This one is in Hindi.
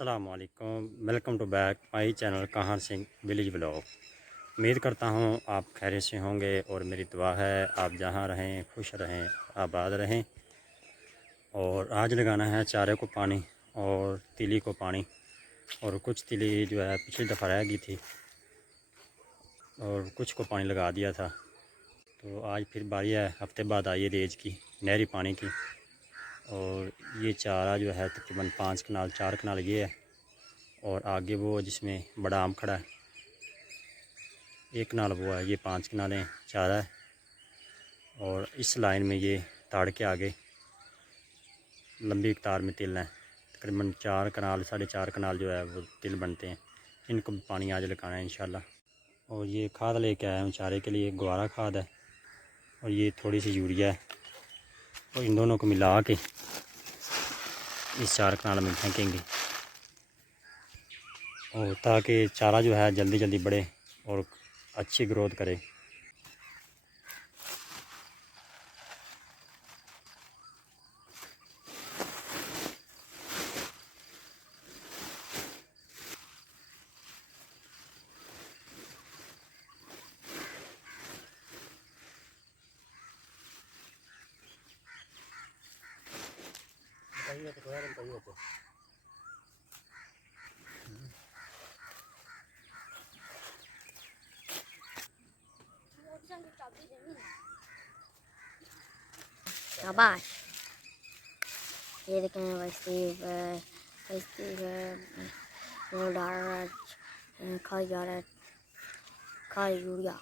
अस्सलामुअलैकुम, welcome to back my channel Kahan Singh village blog. उम्मीद करता हूँ आप खैरियत से होंगे और मेरी दुआ है आप जहाँ रहें खुश रहें आबाद रहें। और आज लगाना है चारे को पानी और तिली को पानी, और कुछ तिली जो है पिछली दफ़ा रह गई थी और कुछ को पानी लगा दिया था। तो आज फिर बारी है हफ्ते बाद आई है रेज की, नहरी पानी की। और ये चारा जो है तकरीबन 5 कनाल 4 कनाल ये है, और आगे वो जिसमें बड़ा आम खड़ा है 1 कनाल वो है, ये 5 कनालें चारा है। और इस लाइन में ये ताड़ के आगे लंबी कतार में तिल हैं, तकरीबन 4 कनाल 4.5 कनाल जो है वो तिल बनते हैं। इनको भी पानी आज लगाना है इंशाल्लाह। और ये खाद लेके आया हूँ चारे के लिए, गुआरा खाद है और ये थोड़ी सी यूरिया है, और इन दोनों को मिला के इस 4 कनाल में फेंकेंगे, और ताकि चारा जो है जल्दी जल्दी बढ़े और अच्छी ग्रोथ करे। शाबाश। ये देखें खाई जा रहा है, खाई यूरिया।